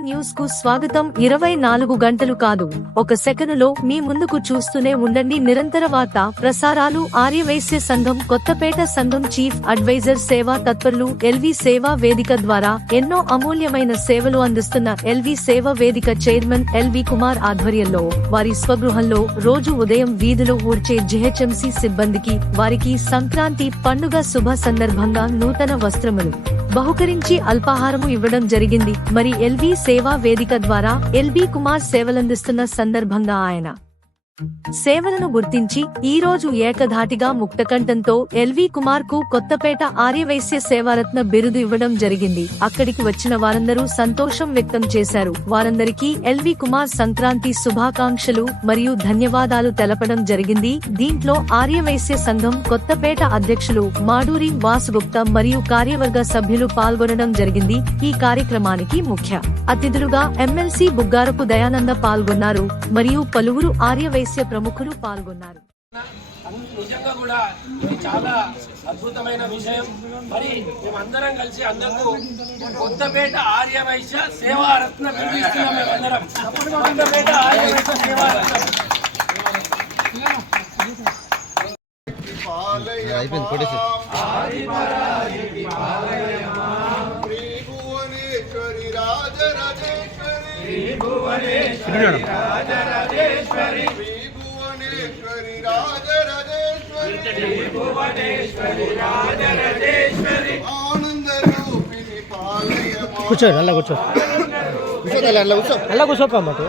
న్యూస్కు స్వాగతం. ఇరవై నాలుగు గంటలు కాదు. ఒక సెకనులో మీ ముందుకు చూస్తూనే ఉండండి. నిరంతర వార్త ప్రసారాలు. ఆర్యవైశ్య సంఘం కొత్తపేట సంఘం చీఫ్ అడ్వైజర్ సేవా తత్పరులు ఎల్వి సేవా వేదిక ద్వారా ఎన్నో అమూల్యమైన సేవలు అందిస్తున్న ఎల్వి సేవ వేదిక చైర్మన్ ఎల్వి కుమార్ ఆధ్వర్యంలో వారి స్వగృహంలో రోజు ఉదయం వీధిలో ఊడ్చే జిహెచ్ఎంసీ సిబ్బందికి వారికి సంక్రాంతి పండుగ శుభ సందర్భంగా నూతన వస్త్రములు. బహుకరించి అల్పాహారము ఇవ్వడం జరిగింది. మరి ఎల్బీ సేవా వేదిక ద్వారా ఎల్బీ కుమార్ సేవలందిస్తున్న సందర్భంగా ఆయన సేవలను గుర్తించి ఈ రోజు ఏకధాటిగా ముక్తకంఠంతో ఎల్వి కుమార్కు కొత్తపేట ఆర్యవైశ్య సేవారత్న బిరుదు ఇవ్వడం జరిగింది. అక్కడికి వచ్చిన వారందరూ సంతోషం వ్యక్తం చేశారు. వారందరికీ ఎల్వి కుమార్ సంక్రాంతి శుభాకాంక్షలు మరియు ధన్యవాదాలు తెలపడం జరిగింది. దీంట్లో ఆర్యవైశ్య సంఘం కొత్తపేట అధ్యక్షులు మాడూరి వాసుగుప్తా మరియు కార్యవర్గ సభ్యులు పాల్గొనడం జరిగింది. ఈ కార్యక్రమానికి ముఖ్య అతిథులుగా ఎమ్మెల్సీ బుగ్గారపు దయానంద పాల్గొన్నారు. మరియు పలువురు ఆర్యవైశ్య ప్రముఖులు పాల్గొన్నారు. నిజంగా కూడా ఇది చాలా అద్భుతమైన విషయం. మరి మేమందరం కలిసి అందరకు కొత్తపేట ఆర్యవైశ్య సేవారత్న పిలిపిస్తున్నాం మేమందరం. కొత్తపేట ఆర్యవైశ్య సేవారత్నం. అయిపోయింది కొట్టేసి శ్రీభువనేశ్వరి రాజరాజేశ్వరి. శ్రీభువనేశ్వరి రాజరాజేశ్వరి. కూర్చో అలా కూర్చో. అట్లా కూర్చో. అలా కూర్చోపా మాకు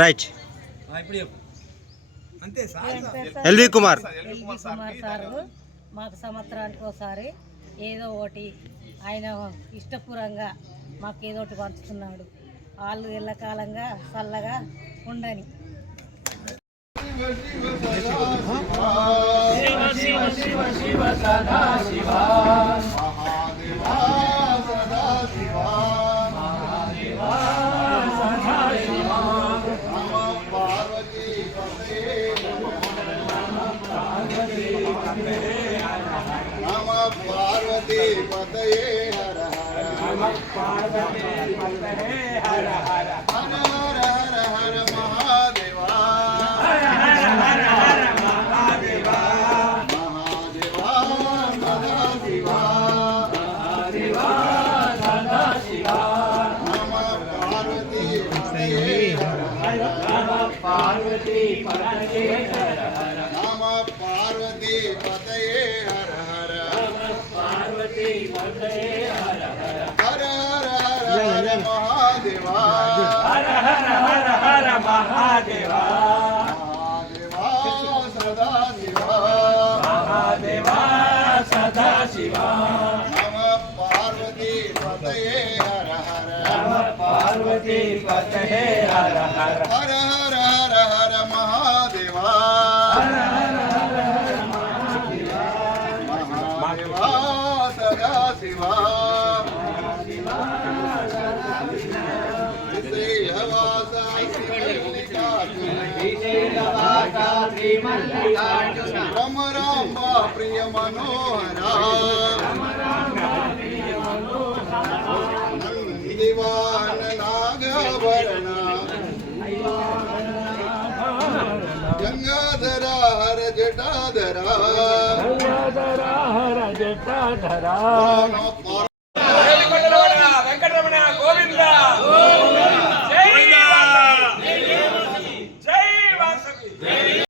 right. LV Kumar. LV Kumar sir మాకు సంవత్సరానికి ఒకసారి ఏదో ఒకటి ఆయన ఇష్టపూర్వంగా మాకు ఏదో ఒకటి పంచుతున్నాడు. వాళ్ళు ఎల్లకాలంగా చల్లగా ఉండని. ಮಹಾದೇವ ಸದಾ ಶಿವ ಮಹಾದೇವ ಸದಾ ಶಿವ ಮಹಾದೇವ ಸದಾ ಶಿವ ನಮ ಪಾರ್ವತಿ ಪತೆ ನಮ ಪಾರ್ವತಿ ಪತಯೇ ಹರ ಹರ ನಮ ಪಾರ್ವತಿ ಪತಯೇ பார்வதி பதையே ஹர ஹர நம பார்வதி பதையே ஹர ஹர நம பார்வதி பதையே ஹர ஹர ஹர ஹர ஹர மகாதேவா ஹர ஹர ஹர ஹர மகாதேவா மகாதேவா சதா சிவா மகாதேவா சதா சிவா நம பார்வதி பதையே ஹர ஹர நம பார்வதி பதையே ஹர ஹர ஹர ஹர మహాదేవా. మహాదేవా సదా శివా శ్రీహవాస రమరాంబ ప్రియ మనోహర. गंगाधरा हर जटा जटाधरा गंगाधरा हर जटा धरा।